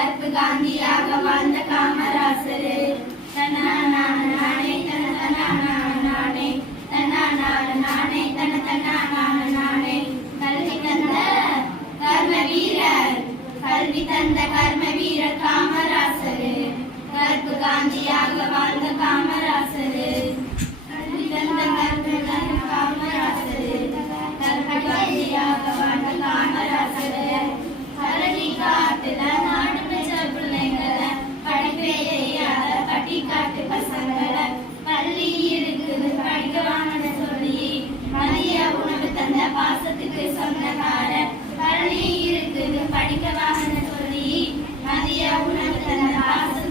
கற்பு காந்தியாக வாழ்ந்த காமராசரு. தன்னானே தன்னானே தன்னானே தன்னானே கல்வி தந்த கர்ம வீரர், கல்வி தந்த கர்ம வீரர் காமராசரு. கற்பு காந்தியாக வாழ்ந்த காமராசரு. கல்வி தந்த கர்ம காமராசரு. கற்பு காந்தியாக வாழ்ந்த காமராசரு. கரடி காட்டுல நாடு பெற்ற பிள்ளைங்களை, படிப்பே தெரியாத பட்டிக்காட்டு பசங்களை, பள்ளி இருக்குது படிக்க வாங்கன்னு சொல்லி மதிய உணவு தந்த பாசத்துக்கு சொந்தக்கார. பள்ளி இருக்குது படிக்க வாங்கன்னு சொல்லி மதிய உணவு தந்த பாசத்துக்கு